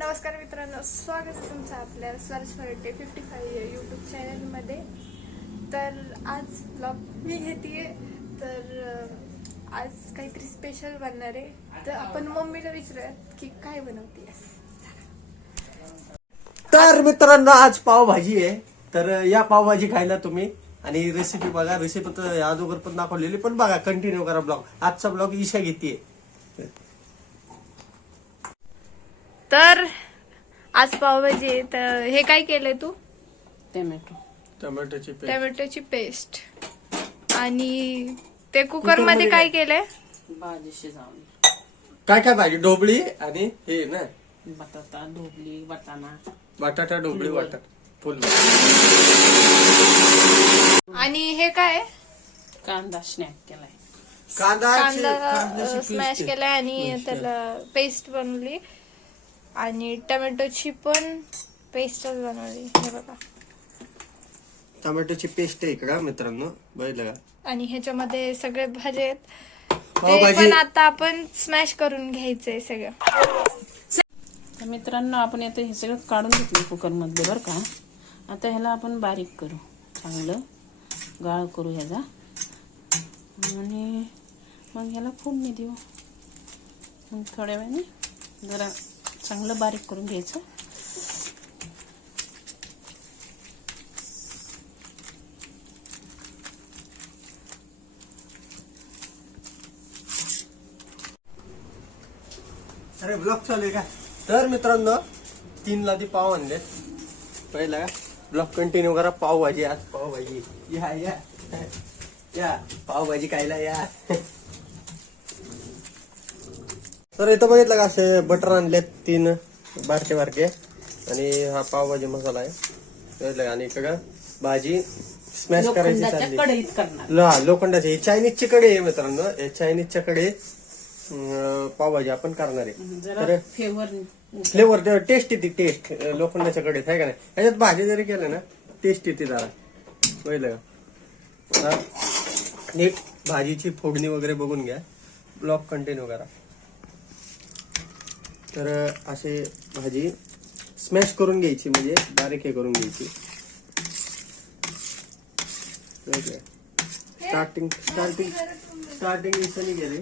नमस्कार मित्रांनो स्वागत आहे तुमचं आपल्या स्वराज फरटे फिफ्टी फाईव्ह यूट्यूब चॅनलमध्ये तर आज ब्लॉग मी घेते तर आज काहीतरी स्पेशल बनणार आहे. तर आपण मम्मीला विचारूयात की काय बनवते तर मित्रांनो आज पावभाजी आहे. तर या पावभाजी खायला तुम्ही आणि रेसिपी बघा. रेसिपी तर अगोदर पण दाखवलेली पण बघा कंटिन्यू करा ब्लॉग आजचा ब्लॉग ईशा घेते तर आज पावभाजी तर हे काय केलंय तू? टोमॅटो. टोमॅटोची टोमॅटोची पेस्ट. आणि ते कुकरमध्ये काय केलंय? भाजी शिजावली काय काय भाजी? ढोबळी आणि हे ना? बटाटा ढोबली वाटाणा. बटाटा ढोबळी वाटाणा. फुल आणि हे काय? कांदा स्नॅक केलाय. कांदा कांदा स्मॅश केलाय आणि त्याला पेस्ट बनवली. आणि टोमॅटोची पण पेस्टच बनवली. हे बघा. टोमॅटोची पेस्ट आहे का मित्रांनो. बघितलं का? आणि ह्याच्यामध्ये सगळे भाज्या आहेत. ते पावभाजी. पण आता आपण स्मॅश करून घ्यायचंय सगळं. तर मित्रांनो आपण आता हे सगळं काढून घेतलं कुकरमधले बरं का? आता ह्याला आपण बारीक करू. चांगलं. गाळ करू ह्याचा आणि मग ह्याला फोडणी देऊ. मग थोड्या वेळाने जरा चांगलं बारीक करून घ्यायचं. अरे ब्लॉक चालू आहे का? तर मित्रांनो तीन लादी पाव आणले पहिला का? कंटिन्यू करा पावभाजी आज. पावभाजी. या या. या पावभाजी खायला या. तर इथं बघितलं का असे बटर आणलेत तीन बारके बारके. आणि हा पावभाजी मसाला आहे. बघितलं का? आणि इकडं भाजी स्मॅश करायची लोखंडाच्या चालली. कढईत करणार. ला लोखंडाची. ही चायनीजची कडे आहे मित्रांनो. हे चायनीजच्या कडे पावभाजी आपण करणार आहे. जरा तर फेवर फ्लेवर टेस्ट येते टेस्ट लोखंडाच्या कडेत आहे का नाही? याच्यात भाजी जरी केलं ना टेस्ट येते जरा. पहिलं का? आता नीट भाजीची फोडणी वगैरे बघून घ्या. ब्लॉक कंटिन्यू करा. तर असे भाजी स्मॅश करून घ्यायची म्हणजे बारीक हे करून घ्यायची. स्टार्टिंग स्टार्टिंग स्टार्टिंग इसनी गेले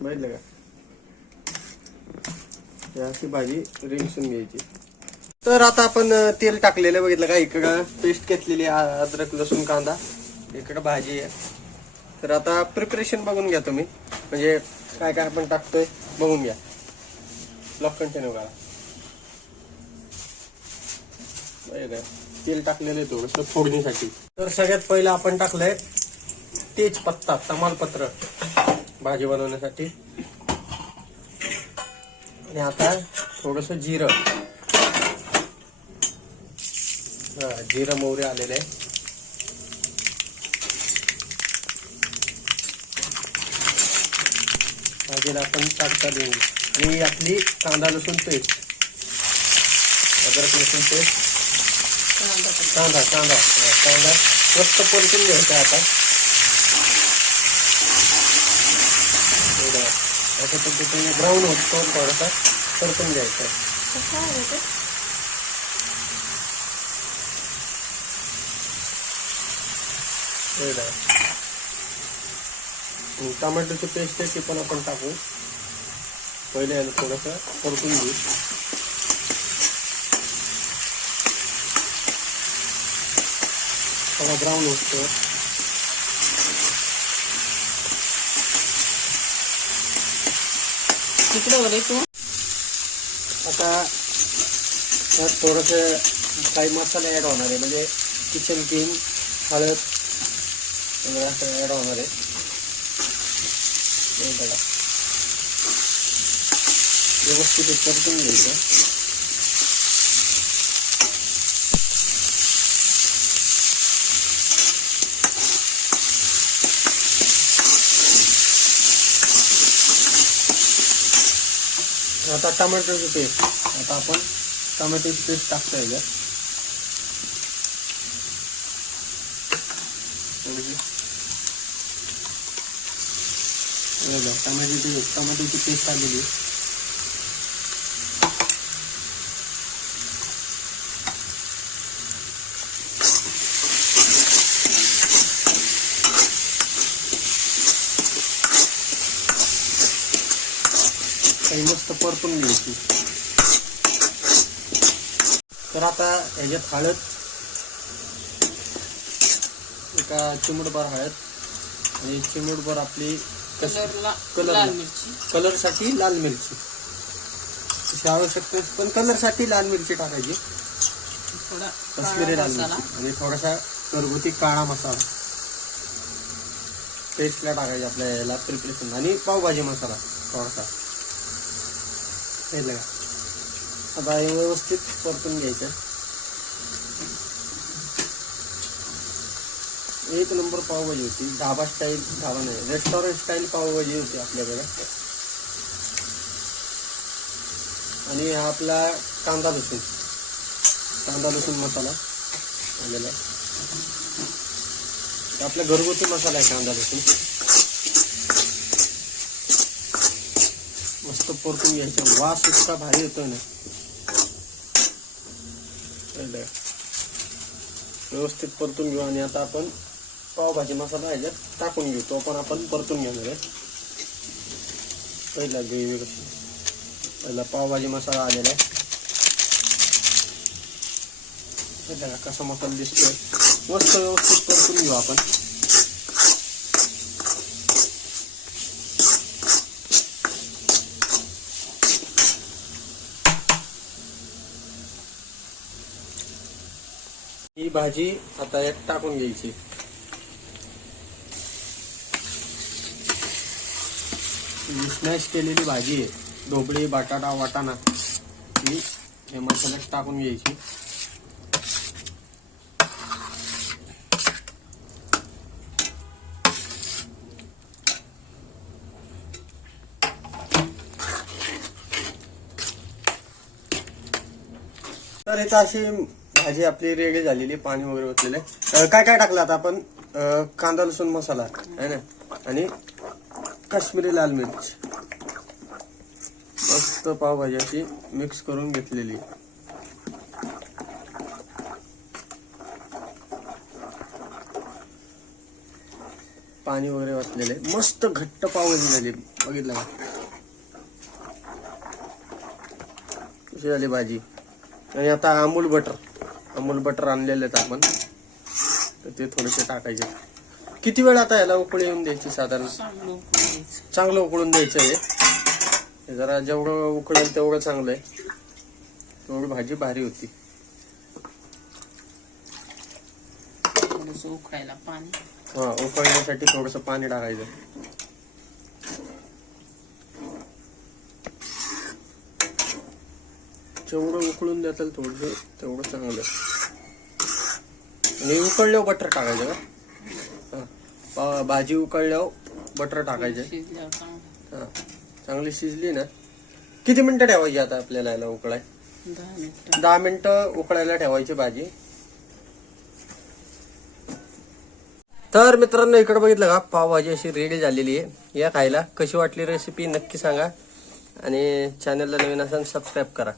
बघितलं का? अशी भाजी रिंगसून घ्यायची. तर आता आपण तेल टाकलेलं बघितलं का? इकडं पेस्ट घेतलेली आहे, अद्रक लसूण कांदा. इकडं भाजी आहे. तर आता प्रिपरेशन बघून घ्या तुम्ही. म्हणजे काय काय आपण टाकतोय बघून घ्या. ब्लॉक कंटेनर करा तेल टाकलेलं आहे थोडस फोडणीसाठी. तर सगळ्यात पहिलं आपण टाकलंय तेजपत्ता तमालपत्र भाजी बनवण्यासाठी. आणि आता थोडस जिरं. हा जिरं मोहरे आलेले आहे. भाजीला आपण टाकता देऊ आणि आपली कांदा लसूण पेस्ट. अदरक लसूण पेस्ट. कांदा कांदा. कांदा स्वस्त परतून घ्यायचा आता? अशा पद्धतीने ब्राऊन होत तो थोडासा परतून घ्यायचा. हे टोमॅटोची पेस्ट आहे ती पण आपण टाकू. पहिले आणि थोडस परतून घेऊ थोडा ब्राऊन होतो तिकडे वरे तू आता त्यात थोडस काही मसाले ऍड होणार आहे म्हणजे किचन किंग हळद वगैरे असं ऍड होणार आहे हे बघा व्यवस्थित हे परतून घ्यायचं. आता टोमॅटोची पेस्ट आता आपण टोमॅटोची पेस्ट टाकतो याच्यात. थोडीशी. टमाट्याची टोमॅटोची पेस्ट आलेली मस्त परतून घ्यायची. तर आता ह्याच्यात हळद एका चिमूटभर हळद आणि चिमूटभर आपली कलरला. लाल मिरची. कलरसाठी लाल मिरची. तशी आवश्यकता पण कलरसाठी लाल मिरची टाकायची. थोडा कश्मीरी लाल मिरची आणि थोडासा घरगुती काळा मसाला. पेस्टला टाकायची आपल्या याला प्रिपरेशन आणि पावभाजी मसाला थोडासा. हे का? आता हे व्यवस्थित परतून घ्यायचं. एक नंबर पावभाजी होती. ढाबा स्टाईल ढाबा नाही. रेस्टॉरंट स्टाईल पावभाजी होती आपल्याकडे. आणि हा आपला कांदा लसूण. कांदा लसूण मसाला आलेला आहे. आपला घरगुती मसाला आहे कांदा लसूण. मस्त परतून घ्यायचा. वास इतका भारी येतोय ना. व्यवस्थित परतून घेऊ आणि आता आपण पावभाजी मसाला ह्याच्यात टाकून घेऊ. तो पण आपण परतून घेणार आहे. पहिला ग्रेव्ही कशी पहिला पावभाजी मसाला आलेला आहे. कसा मसाला दिसतोय. मस्त व्यवस्थित परतून घेऊ आपण. भाजी आता यात टाकून घ्यायची. स्मॅश केलेली भाजी आहे. ढोबळी बटाटा वाटाणा. ही हे मसाल्यात टाकून घ्यायची. तर इथं अशी भाजी आपली रेडी झालेली पाणी वगैरे ओतलेलं आहे. काय काय टाकलं आता आपण? कांदा लसूण मसाला आहे ना? आणि काश्मीरी लाल मिर्च. मस्त पावभाजी अशी मिक्स करून घेतलेली. पाणी वगैरे वाचलेले मस्त घट्ट पावभाजी झाली. बघितलं कशी झाली भाजी? आणि आता अमूल बटर. अमूल बटर आणलेले आहेत आपण. तर ते थोडेसे टाकायचे. किती वेळ आता याला उकळी येऊन द्यायची साधारण? चांगलं उकळून द्यायचं. हे जरा जेवढं उकळेल तेवढं चांगलं आहे. तेवढी भाजी भारी होती. थोडंसं उकळायला पाणी. हा उकळण्यासाठी थोडंसं पाणी टाकायचं. जेवढं उकळून देताल थोडं तेवढं चांगलं. आणि उकळल्यावर बटर टाकायचं का? भाजी उकळल्यावर बटर टाकायचं. चांगली शिजली ना? किती मिनिटं ठेवायची आता आपल्याला याला उकळाय? दहा मिनिटं उकळायला ठेवायची भाजी. तर मित्रांनो इकडे बघितलं का? पावभाजी अशी रेडी झालेली आहे. या खायला कशी वाटली रेसिपी नक्की सांगा. आणि चॅनलला नवीन असाल सबस्क्राईब करा.